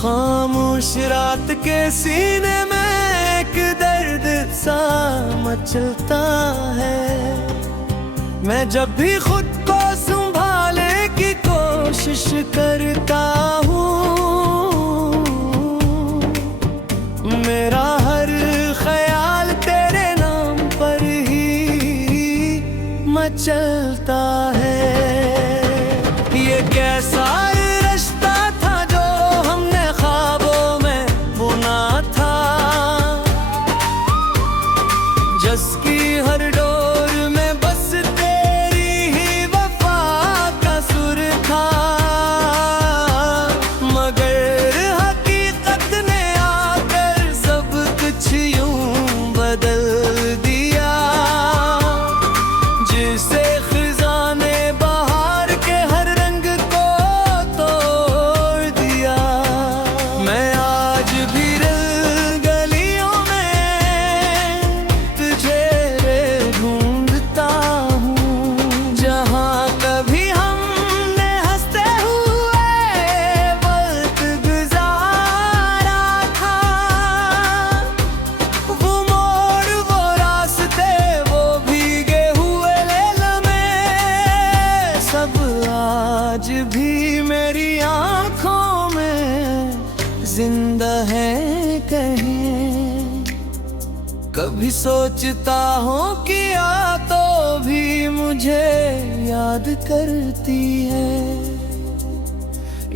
खामोश रात के सीने में एक दर्द सा मचलता है। मैं जब भी खुद को संभालने की कोशिश करता हूँ, मेरा हर ख्याल तेरे नाम पर ही मचलता है। ये कैसा रिश्ता था जो हमने ख्वाबों में बुना था, जिसकी हर डोर में बस तेरी ही वफा का सुर था। मगर हकीकत ने आकर सब कुछ यूं बदल दिया, जिसे खिजाने बहार के हर रंग को तोड़ दिया। मैं आज भी गलियों में तुझे ढूंढता हूँ, जहाँ कभी हमने हंसते हुए वक्त गुजारा था। वो मोड़, वो रास्ते, वो भीगे हुए लम्हे, सब आज भी मेरी आँखों में जिंदा है कहीं। कभी सोचता हूँ कि आ तो भी मुझे याद करती है,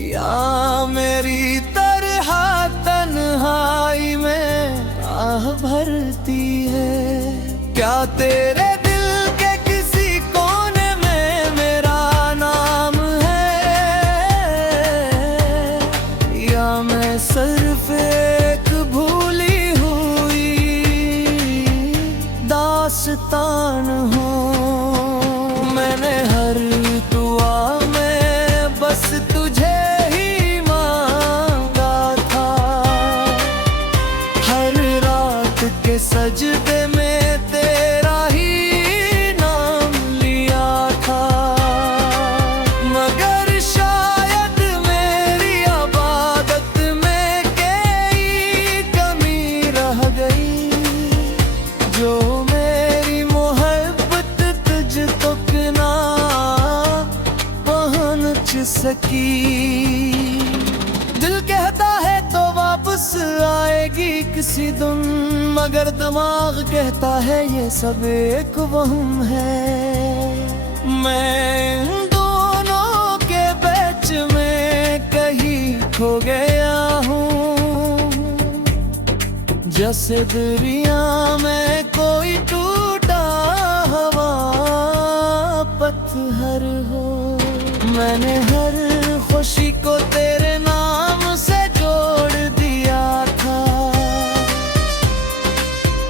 या मेरी तरह तन्हाई में आह भरती है। क्या तेरे दिल के किसी कोने में मेरा नाम है, या मैं सिर्फ एक भूली हुई दास्तान हूँ। मैंने हर दुआ में बस तुझे ही मांगा था, हर रात के सजदे में तेरा ही नाम लिया था। मगर शायद मेरी इबादत में कोई कमी रह गई, जो मेरी मोहब्बत तुझ तक ना पहुँच सकी। दिल कहता है तो वापस आएगी किसी दिन, मगर दिमाग कहता है ये सब एक वहम है। मैं इन दोनों के बीच में कहीं खो गया हूँ, जैसे दरिया में कोई टूटा हवा पत्थर हो। मैंने हर खुशी को तेरे नाम से जोड़ दिया था,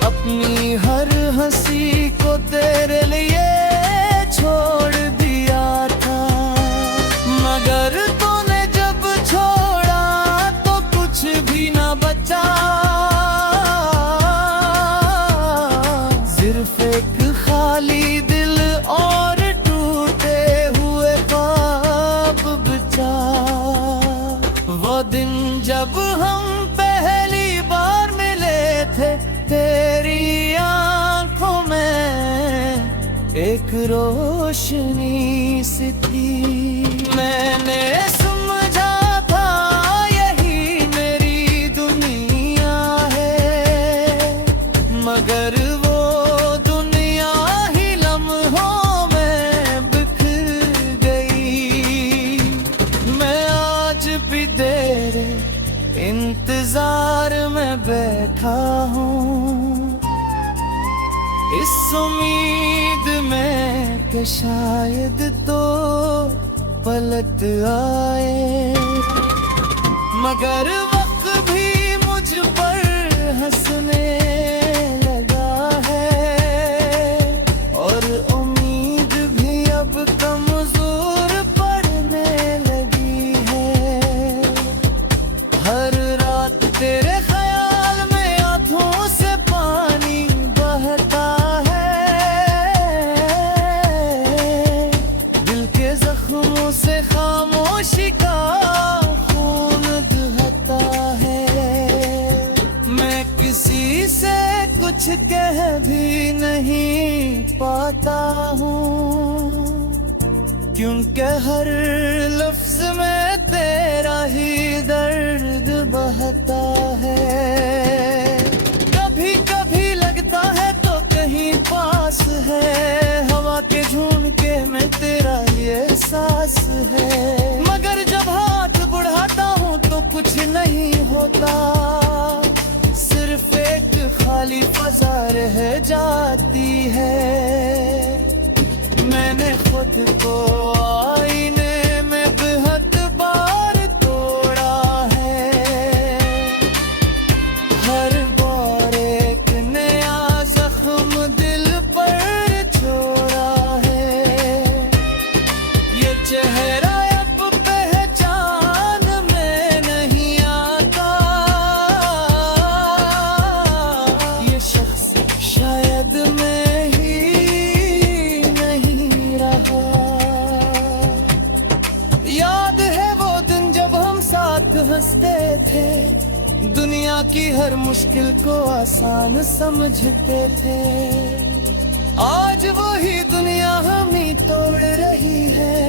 अपनी हर हंसी को तेरे लिए छोड़ दिया था। मगर तूने जब छोड़ा तो कुछ भी ना बचा, सिर्फ एक खाली दिल और टूटे हुए ख्वाब बचा। वो दिन जब हम पहली बार मिले थे, तेरी आंखों में एक रोशनी सी थी। मैंने समझा था यही मेरी दुनिया है, मगर वो दुनिया ही लम्हों में बिखर गई। मैं आज भी तेरे इंतजार में बैठा हूँ, इस उम्मीद में कि शायद तो पलट आए। मगर वक्त भी मुझ पर हंसने लगा है, और उम्मीद भी अब कमजोर पड़ने लगी है। हर रात तेरे ख्याल में आंखों से पानी बहता है, दिल के जख्मों से खामोशी का खून बहता कहता हूँ, क्योंकि हर लफ्ज में तेरा ही दर्द बहता है। कभी कभी लगता है तो कहीं पास है, हवा के झोंके में तेरा ये सांस है। मगर जब हाथ बढ़ाता हूँ तो कुछ नहीं होता, सिर्फ एक खाली फजा रह जाती है। मैंने खुद को आईने में बेहद बार तोड़ा है, हर बार एक नया जख्म दिल पर छोड़ा है। ये चेहरा अब पहचान में नहीं आता, ये शख्स शायद मैं ही नहीं रहा। याद है वो दिन जब हम साथ हंसते थे, दुनिया की हर मुश्किल को आसान समझते थे। आज वही दुनिया हम ही तोड़ रही है,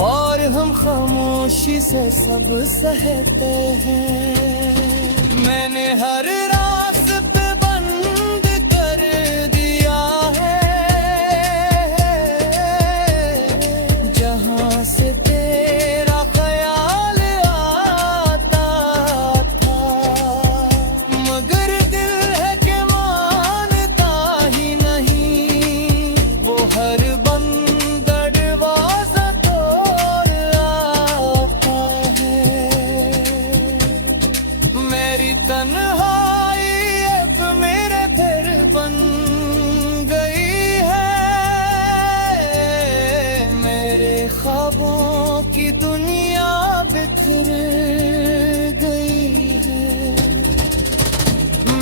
और हम खामोशी से सब सहते हैं। मैंने हर रास्ते बंद कर दिया है, जहां से तेरा ख्याल आता था। मगर दिल है कि मानता ही नहीं, वो हर बंद दरवाजा तोड़ आता है। मेरी तन्हाई अब मेरे फिर बन गई है, मेरे ख्वाबों की दुनिया बिखर गई है।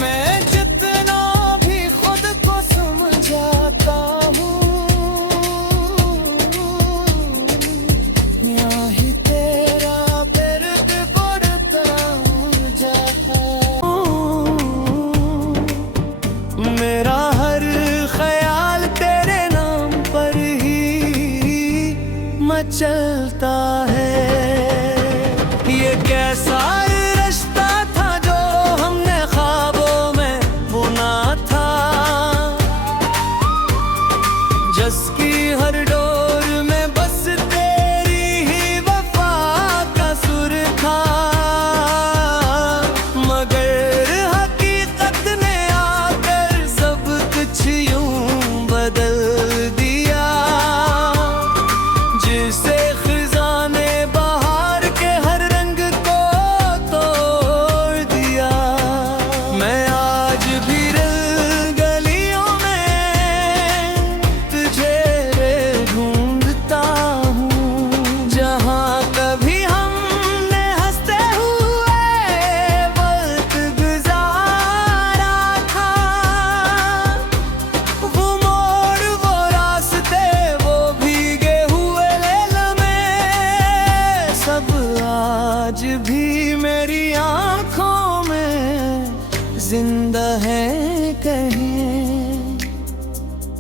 मैं जितना भी खुद को समझाता हूँ, यहाँ ही तेरा दर्द बढ़ता जाता। मेरा हर ख्याल तेरे नाम पर ही मचलता है। ये कैसा रिश्ता था जो हमने ख्वाबों में बुना था, जिसकी हर डोर में बस तेरी ही वफा का सुर था। मगर हकीकत ने आकर सब कुछ यूं बदल दिया, जिसे खिजाने बहार के हर रंग को तोड़ दिया। मैं आज भी गलियों में तुझे ढूंढता हूँ, जहाँ कभी हमने हंसते हुए वक्त गुजारा था। वो मोड़, वो रास्ते, वो भीगे हुए लम्हे, सब आज भी मेरी आंखों में जिंदा है कहीं।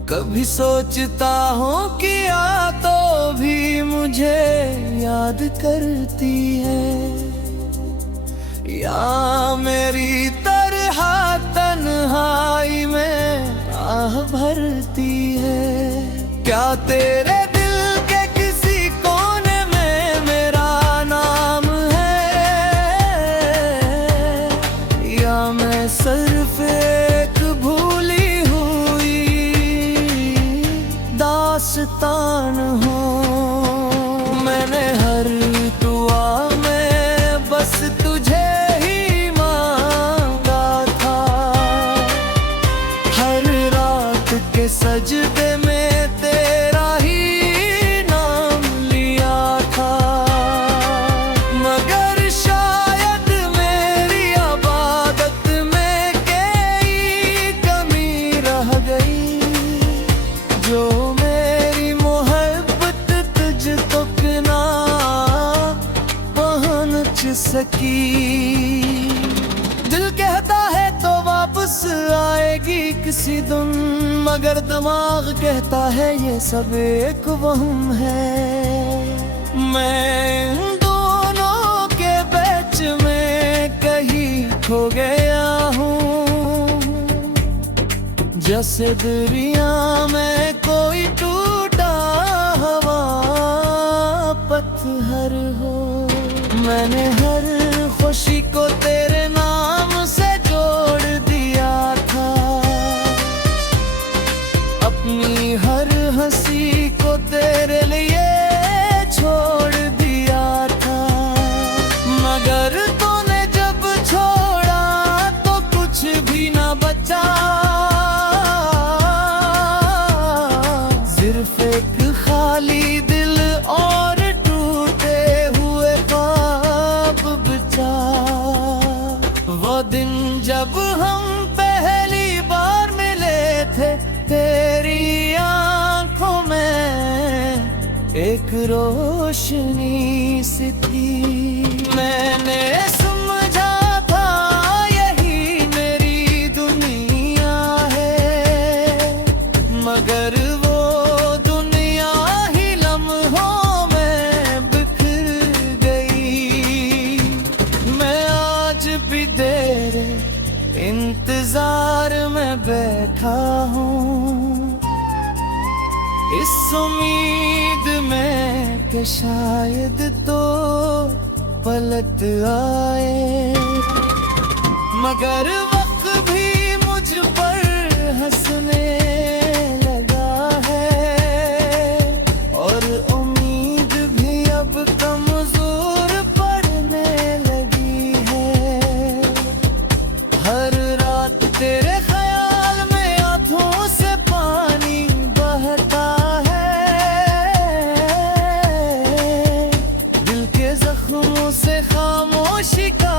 कभी सोचता हूँ कि आ तो भी मुझे याद करती है, या मेरी तरह तन्हाई में आह भरती है। क्या तेरे दिल के किसी कोने में मेरा नाम है, या मैं सिर्फ एक भूली हुई दास्तान हूँ। मैंने हर दुआ में बस तुझे ही मांगा था, हर रात के सजदे में तेरा ही नाम लिया था। मगर शायद मेरी इबादत में कई कमी रह गई, जो मेरी मोहब्बत तुझ तक ना पहुँच सकी। दिल कहता है तो वापस आएगी किसी दिन, मगर दिमाग कहता है ये सब एक वहम है। मैं इन दोनों के बीच में कहीं खो गया हूँ, जैसे दरिया में कोई टूटा हवा पत्थर हो। मैंने हर खुशी को तेरे नाम से जोड़ दिया था, अपनी हर हंसी को तेरे लिए छोड़ दिया था। मगर तूने जब छोड़ा तो कुछ भी ना बचा, सिर्फ एक खाली दिल और टूटे हुए ख्वाब बचा। वो दिन जब हम पहली बार मिले थे, तेरी आंखों में एक रोशनी सी थी। मैंने समझा था यही मेरी दुनिया है, मगर वो दुनिया ही लम्हों में बिखर गई। मैं आज भी तेरे इंतजार में बैठा हूँ, इस उम्मीद में कि शायद तो पलट आए। मगर वक्त भी मुझ पर हंसने लगा है, और उम्मीद भी अब कमजोर पड़ने लगी है। हर रात तेरे ख्याल में आंखों से पानी बहता है, दिल के जख्मों से खामोशी का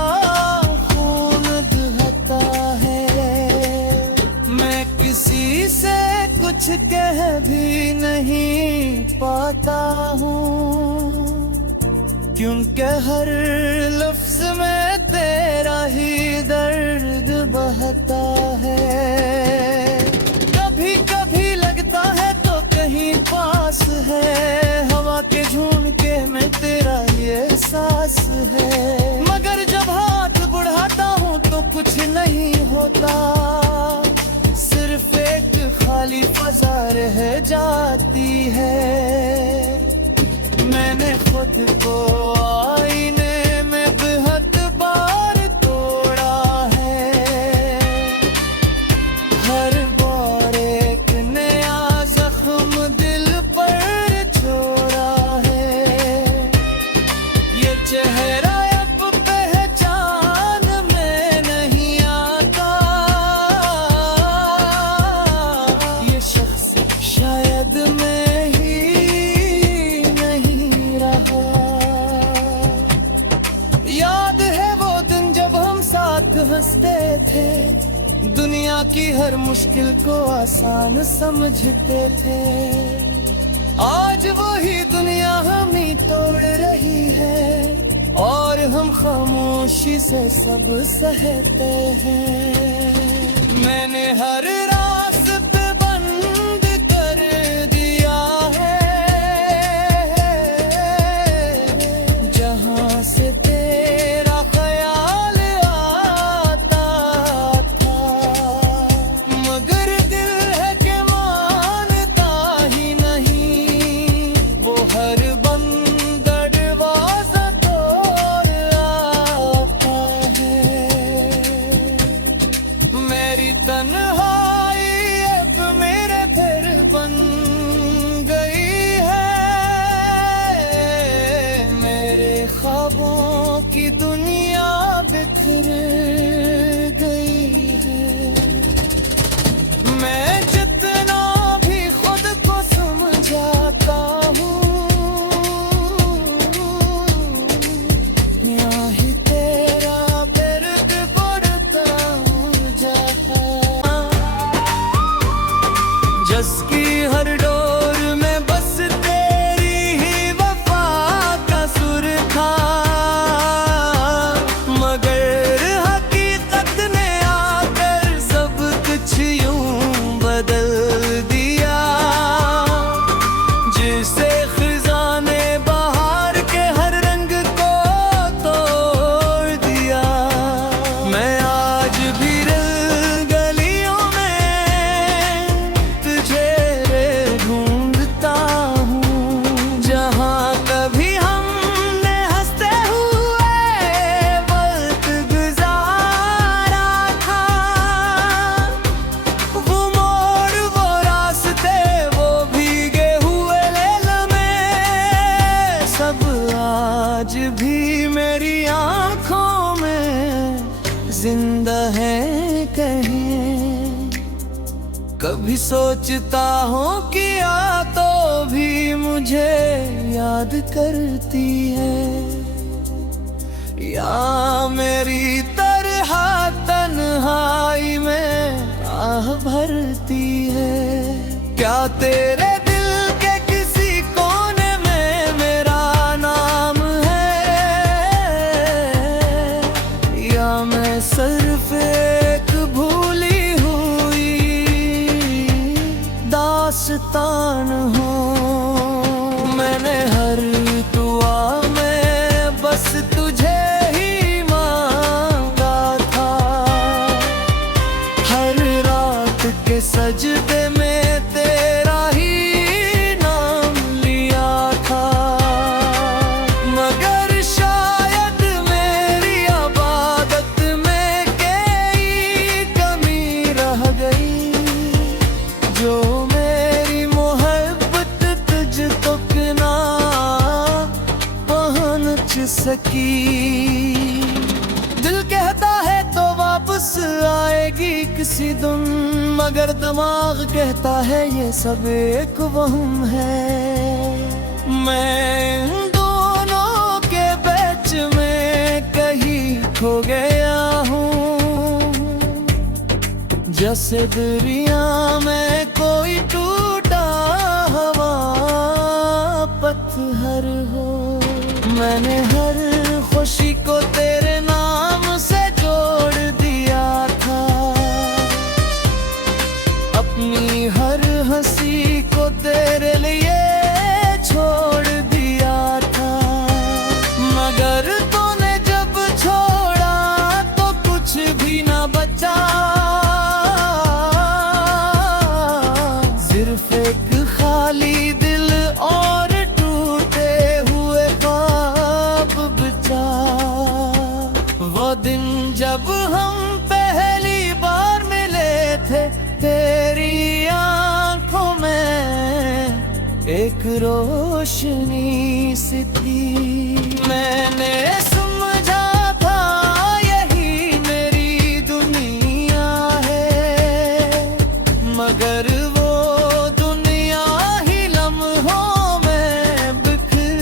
खून बहता है। मैं किसी से कुछ कह भी नहीं पाता हूँ, क्योंकि हर लफ्ज में तेरा ही दर्द बहता है। कभी कभी लगता है तो कहीं पास है, हवा के झोंके में तेरा ये सांस है। मगर जब हाथ बढ़ाता हूँ तो कुछ नहीं होता, सिर्फ एक खाली फजा रह जाती है। मैंने खुद को आईने में बेहद बार तोड़ा है, हर बार एक नया जख्म दिल पर छोड़ा है। ये चेहरा अब पहचान में नहीं आता, ये शख्स शायद मैं ही नहीं रहा। याद है वो दिन जब हम साथ हंसते थे, दुनिया की हर मुश्किल को आसान समझते थे। आज वही दुनिया हम ही तोड़ रही है, और हम खामोशी से सब सहते हैं। मैंने हर रास्ते बंद कर दिया है, जहां से तेरा ख्याल आता था। मगर दिल है कि मानता ही नहीं, वो हर बंद दरवाजा तोड़ आता है। मेरी तन्हा कभी सोचता हूँ किया तो भी मुझे याद करती है, या मेरी तरह तन्हाई में आह भरती है। क्या तेरे दिल के किसी कोने में मेरा नाम है, या मैं सिर्फ एक भूली हुई दास्तान हूँ। मैंने हर दुआ में बस तुझे ही मांगा था, हर रात के सजदे में तेरा ही नाम लिया था। मगर शायद मेरी इबादत में कोई कमी रह गई, जो मेरी मोहब्बत तुझ तक ना पहुंच सकी। दिल कहता है तो वापस आएगी किसी दिन, मगर दिमाग कहता है ये सब एक वहम है। मैं इन दोनों के बीच में कहीं खो गया हूँ, जैसे दरिया में कोई टूटा हवा पत्थर हो। मैंने हर खुशी को तेरे नाम से जोड़ दिया था, अपनी हर हंसी को तेरे लिए छोड़ दिया था। मगर तूने जब छोड़ा तो कुछ भी ना बचा, सिर्फ एक खाली दिल और टूटे हुए ख्वाब बचा। वो दिन जब हम पहली बार मिले थे, तेरी आंखों में एक रोशनी सी थी। मैंने समझा था यही मेरी दुनिया है, मगर वो दुनिया ही लम्हों में बिखर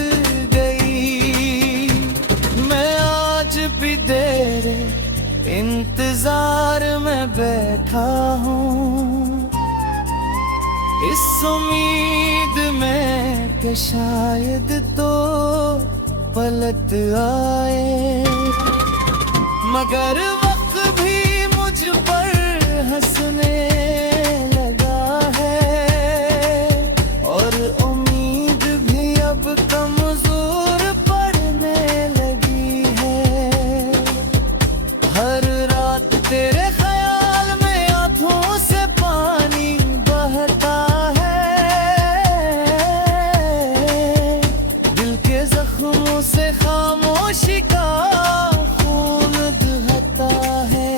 गई। मैं आज भी तेरे इंतजार में बैठा हूँ, इस उम्मीद में कि शायद तो पलट आए। मगर वक्त भी मुझ पर हंसने लगा है, और उम्मीद भी अब कमजोर पड़ने लगी है। हर रात तेरे ख्याल में आंखों से पानी बहता है, दिल के जख्मों से खामोशी का खून बहता है।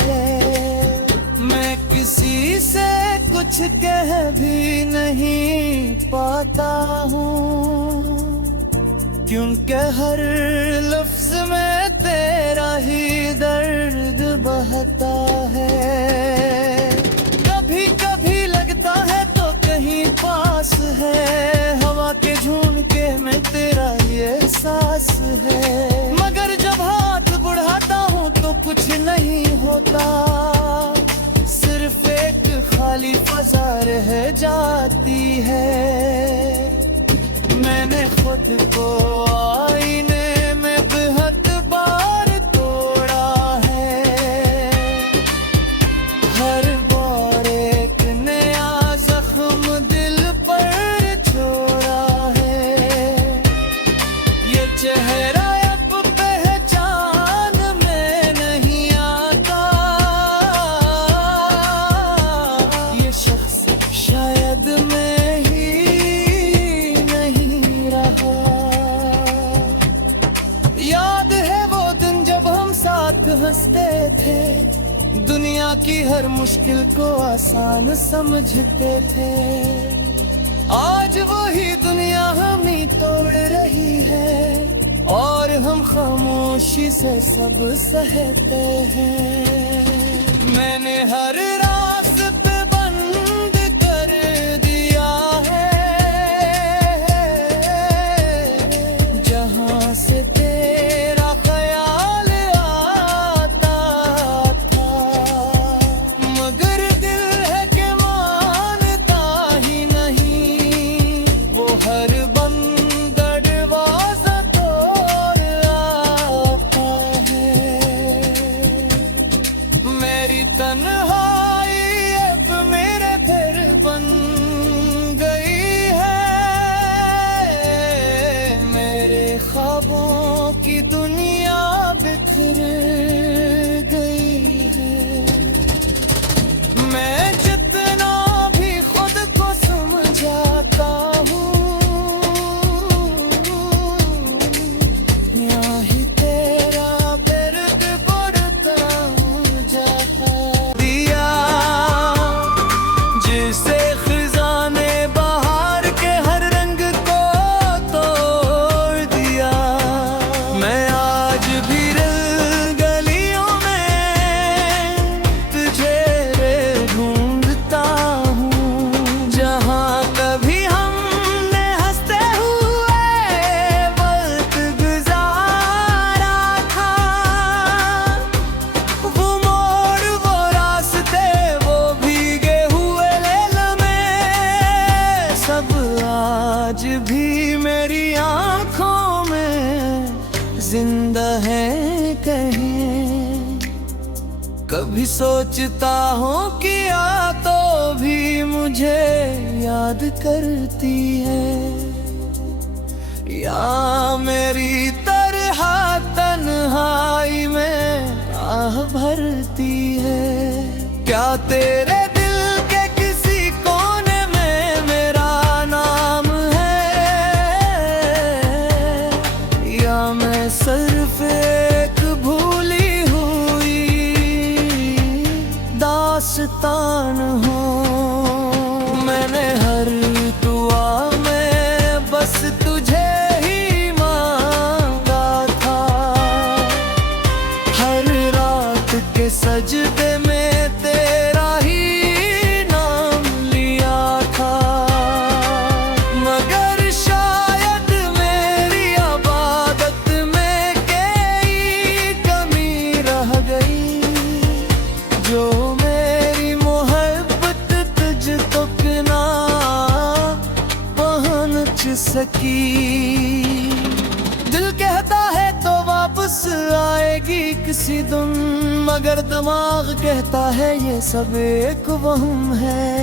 मैं किसी से कुछ कह भी नहीं पाता हूँ, क्योंकि हर लफ्ज में तेरा ही दर्द बहता है। कभी कभी लगता है तो कहीं पास है, हवा के झोंके में तेरा ये सांस है। मगर जब हाथ बढ़ाता हूँ तो कुछ नहीं होता, सिर्फ एक खाली फजा रह जाती है। मैंने खुद को आईने में बेहद बार तोड़ा है, हर बार एक नया जख्म दिल पर छोड़ा है। ये चेहरा अब पहचान में नहीं आता, ये शख्स शायद मैं ही नहीं रहा। याद है वो दिन जब हम साथ हंसते थे, दुनिया की हर मुश्किल को आसान समझते थे। आज वही दुनिया हमें तोड़ रही है, और हम खामोशी से सब सहते हैं। मैंने हर रास्ते बंद कर की दुनिया बिखर गई है। मैं जितना भी खुद को समझाता हूँ, यहाँ ही तेरा दर्द बढ़ता जाता। दिया जिसे खजाने बहार के हर रंग को तोड़ दिया, मैं आज भी गलियों में तुझे ढूंढता हूँ। जहाँ कभी हमने हंसते हुए वक्त गुजारा था, वो मोड़ वो रास्ते वो भीगे हुए लम्हे सब आज भी मेरी आँखों में जिंदा है कहीं। कभी सोचता हूँ कि आ तो भी मुझे याद करती है, या मेरी तरह तन्हाई में आह भरती है। क्या तेरे दिल के किसी कोने में मेरा नाम है, या मैं सिर्फ एक भूली हुई दास्तान हूँ। मैंने हर दुआ में बस तुझे ही मांगा था, हर रात के सजदे में तेरा ही नाम लिया था। मगर शायद मेरी इबादत में कोई कमी रह गई, जो मेरी मोहब्बत तुझ तक ना पहुंच सकी। दिल कहता है तो वापस आएगी किसी दिन, मगर दिमाग कहता है ये सब एक वहम है।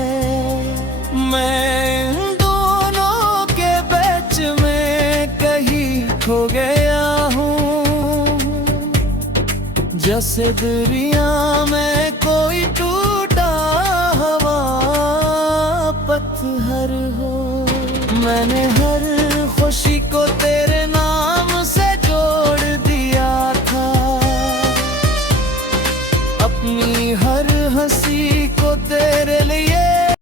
मैं इन दोनों के बीच में कहीं खो गया हूँ, जैसे दरिया में कोई टूटा हवा पत्थर हो। मैंने हर